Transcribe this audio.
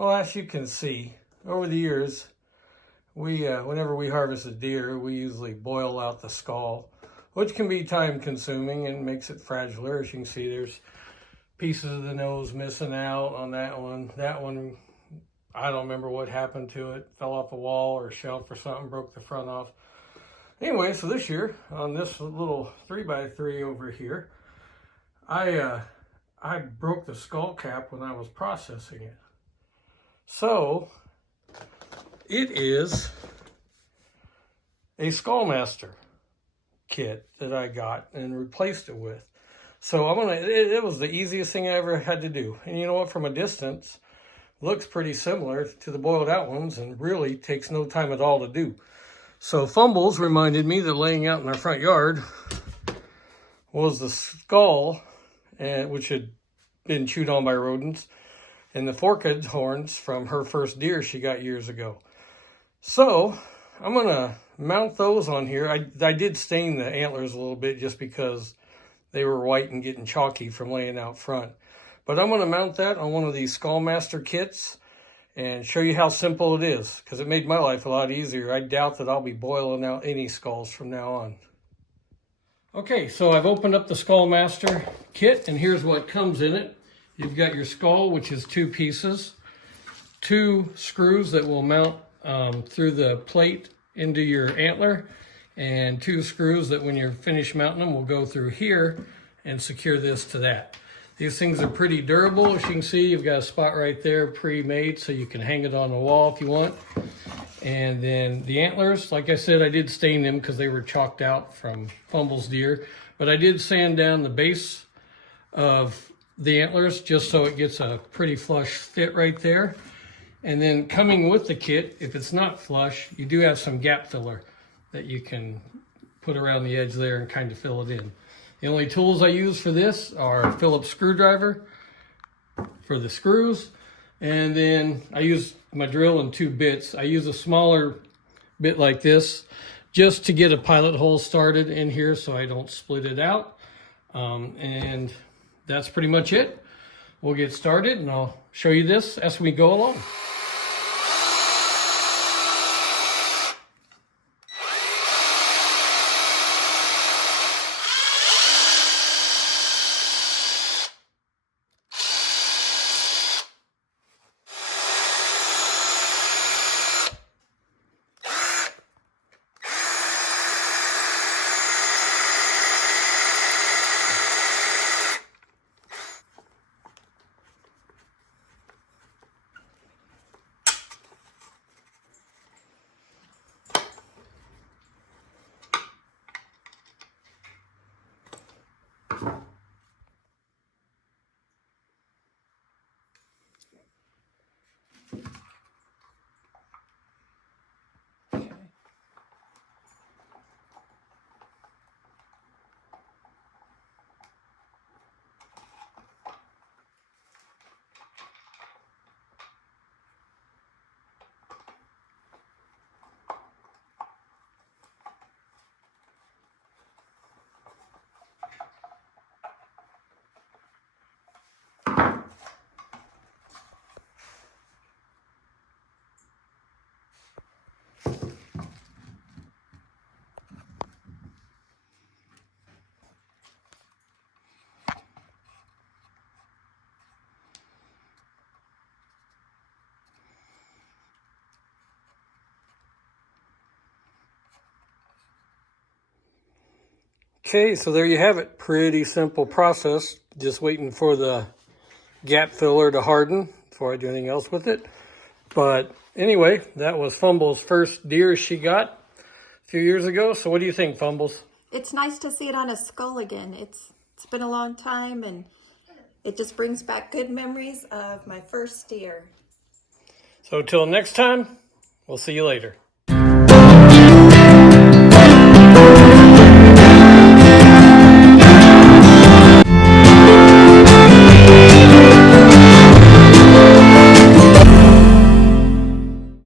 well, as you can see, over the years, we whenever we harvest a deer, we usually boil out the skull, which can be time consuming and makes it fragiler. As you can see, there's pieces of the nose missing out on that one. That one, I don't remember what happened to it. Fell off a wall or a shelf or something, broke the front off. Anyway, so this year, on this little 3x3 over here, I broke the skull cap when I was processing it. So, it is a Skullmaster kit that I got and replaced it with. So it was the easiest thing I ever had to do. And you know what, from a distance, looks pretty similar to the boiled out ones and really takes no time at all to do. So Fumbles reminded me that laying out in our front yard was the skull, which had been chewed on by rodents, and the forked horns from her first deer she got years ago. So I'm gonna mount those on here. I did stain the antlers a little bit just because they were white and getting chalky from laying out front. But I'm gonna mount that on one of these Skullmaster kits and show you how simple it is, because it made my life a lot easier. I doubt that I'll be boiling out any skulls from now on. Okay, so I've opened up the Skullmaster kit, and here's what comes in it. You've got your skull, which is 2 pieces, 2 screws that will mount through the plate into your antler, and 2 screws that when you're finished mounting them will go through here and secure this to that. These things are pretty durable. As you can see, you've got a spot right there pre-made so you can hang it on the wall if you want. And then the antlers, like I said, I did stain them because they were chalked out from Fumbles deer, but I did sand down the base of the antlers just so it gets a pretty flush fit right there. And then coming with the kit, if it's not flush, you do have some gap filler that you can put around the edge there and kind of fill it in. The only tools I use for this are a Phillips screwdriver for the screws, and then I use my drill and 2 bits. I use a smaller bit like this just to get a pilot hole started in here so I don't split it out. And that's pretty much it. We'll get started and I'll show you this as we go along. Okay, so there you have it. Pretty simple process. Just waiting for the gap filler to harden before I do anything else with it. But anyway, that was Fumbles' first deer she got a few years ago. So what do you think, Fumbles? It's nice to see it on a skull again. It's been a long time, and it just brings back good memories of my first deer. So till next time, we'll see you later.